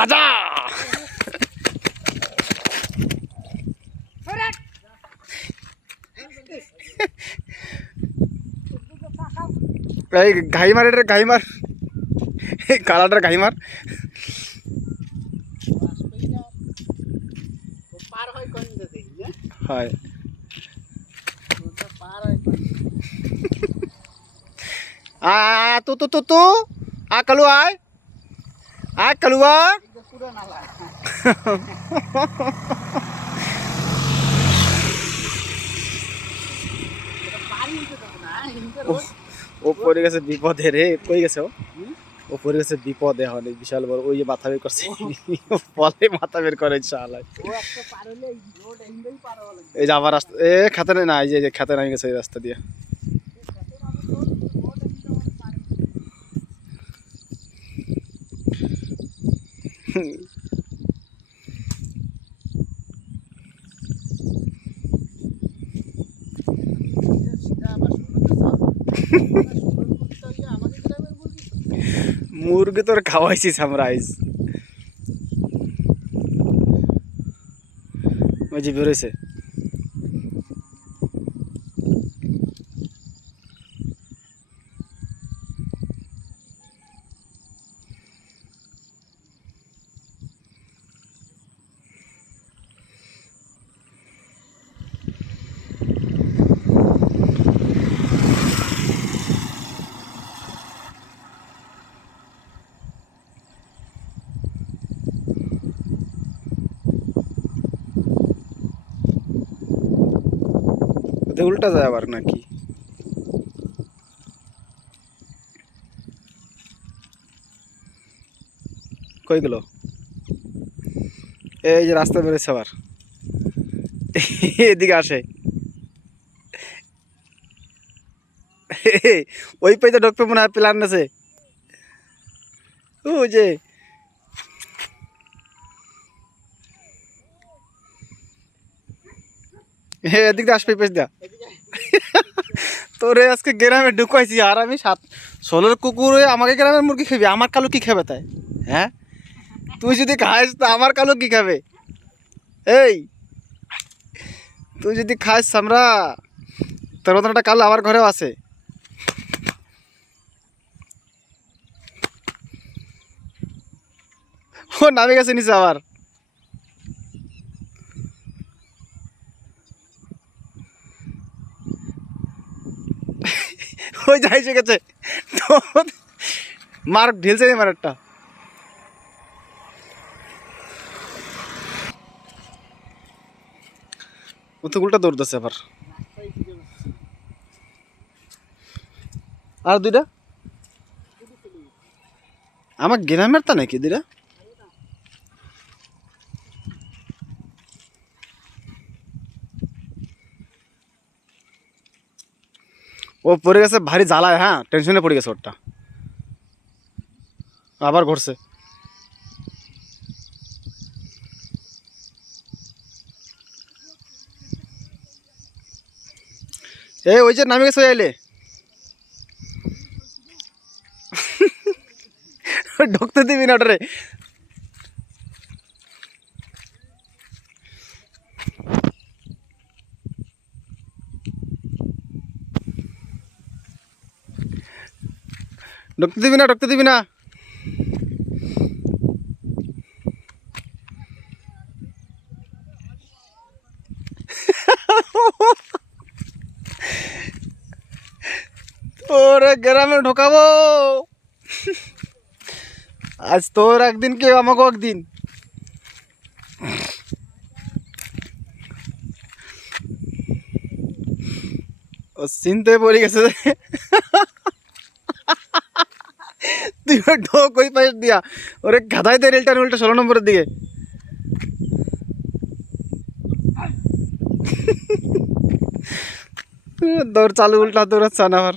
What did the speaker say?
আজা এই ঘাই মার, এটা ঘাই মার, কালাটার ঘাই মার। হয় তু তু তু তু আ কালু আয়, আয় কালুয়া। ও পড়ে গেছে বিপদে রে, কই গেছে ও পড়ে গেছে বিপদে, হলে বিশাল বড়। ওই যে মাথা বের করছে, বলে মাথা বের করে শালা। এই যে আবার রাস্তা, এ খাতে না, এই যে খাতে নামে গেছে এই রাস্তা দিয়ে। মুরগি তোর খাওয়াইছিস আমরা আইস। ওই যে বেরোইছে। উল্টা যায় আবার নাকি? কই গেল? এই যে রাস্তা বেরোচ্ছে আবার, এদিকে আসে। ওই পাইতে ঢুকবে মনে হয়, প্ল্যান আছে। ও যে এদিক দিয়ে আসবে, পেছ দিয়া। তোরে আজকে গ্রামে ঢুকাইছি, আর আমি 16 কুকুরে আমাকে গ্রামের মুরগি খাবি? আমার কালো কি খাবে তাই? হ্যাঁ, তুই যদি খাইস তা আমার কালো কি খাবে? এই তুই যদি খাইস আমরা, তোর মতন একটা কালো আমার ঘরেও আছে। ও নামে গেছে নিচে আবার। ওই যাই গেছে, মার ঢিলছে মার একটা। ও তো উল্টা দৌড়তেছে আবার। আর দুইটা আমার গ্রামের তা নাকি দুইটা। ও পড়ে গেছে ভারী জ্বালায়, হ্যাঁ টেনশনে পড়ে গেছে ওরটা, আবার ঘুরছে। এই ওই যে নামে গেছে, এলে ঢুকতে দিবি না ওটারে। ঢুকতে দিবি না, ঢুকতে দিবি না। তোরে গ্রামে ঢোকাবো আজ, তোর একদিন কে আমাকে একদিন। ও চিনতে পড়ে গেছে। তুই ঢোক ওই পাশ দিয়া, ওরে গাধাই দে রেলটা উল্টা 16 নম্বরের দিকে। দৌড় চালু, উল্টা দৌড়াচ্ছে না আবার।